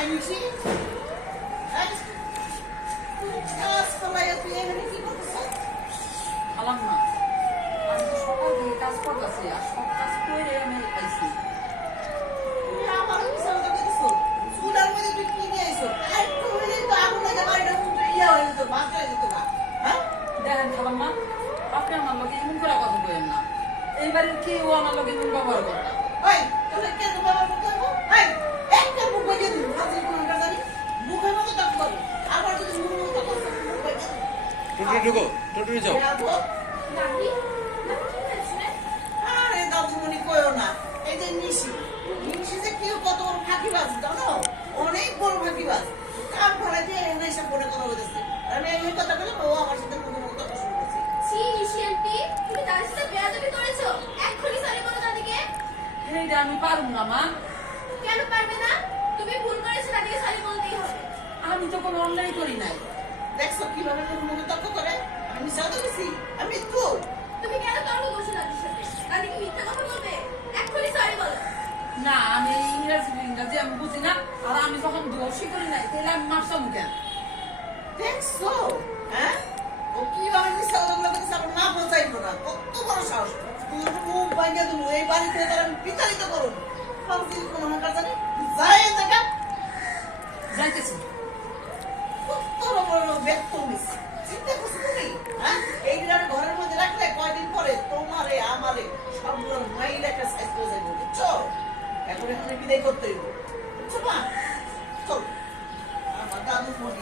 করতেছিস? খালাম না আমি সকাল থেকে কাজ করতেছি আর সব কাজ করে আমি হ্যাঁ? দেখেন খালাম আপনি আমার লোকে এমন করে কথা বলেন না এইবারের কেউ আমার লোকে এমন ব্যবহার করে না ওই, তোদের কেন ব্যবহার করতে হব? এই, একটা মুখ বাজিয়ে দিবি, হাজির কোনো একটা জানি। মুখের মতো তাক করবি। আবার যদি মুখ মতো করতে মুখ বাজিয়ে দিবি। টোটো ঢুকো টোটো যাও আরে দাদুমণি না। এই যে নিশি নিশি যে কি কত বড় ফাঁকিবাজ জানো? অনেক বড় ফাঁকিবাজ। কাম ফেলা এনে এসে পড়ে কথা বলেছে আমি এই কথা বলে ও আমার সাথে মুখে মুখে কথা শুরু করছে ছি নিশি আন্টি তুমি দাদির সাথে বেয়াদবি করেছ? এক্ষুনি সরি বলো দাদিকে এইটা আমি পারুম না মা। কেন পারবে না? তুমি ভুল করেছ দাদিকে সরি বলতেই হবে। আমি তো কোনো অন্যায় করি নাই। দেখছ কীভাবে করে আমি তো গেছি আমি তো তুমি কেন তর্ক করছ দাদির সাথে দাদিকে মিথ্যা কথা বলবে এক্ষুনি সরি বলো না আমি ইংরেজি ইংরেজি আমি বুঝি না। আর আমি যখন দোষই করি নাই তাহলে আমি মারছাম কেন? দেখছ হ্যাঁ? ও কীভাবে মিশা ওগুলো করতেছে আমার না বোঝাইবো না। কত বড় সাহস। তুই তো মুখ ভাঙিয়ে দিল এই বাড়িতে তার আমি বিতাড়িত করুন ভাবছি কোনো হাঁটা জানি? যায় দেখা। যাইতেছি। কত বড় ব্যক্ত চিন্তা হ্যাঁ এই ঘরের মধ্যে রাখলে কয়দিন পরে তোমারে, আমারে সবগুলো মাইল একটা সাইজ করে বুঝছ এখন এখানে বিদায় করতে বুঝছ মা। চল। আমার দাদু মনে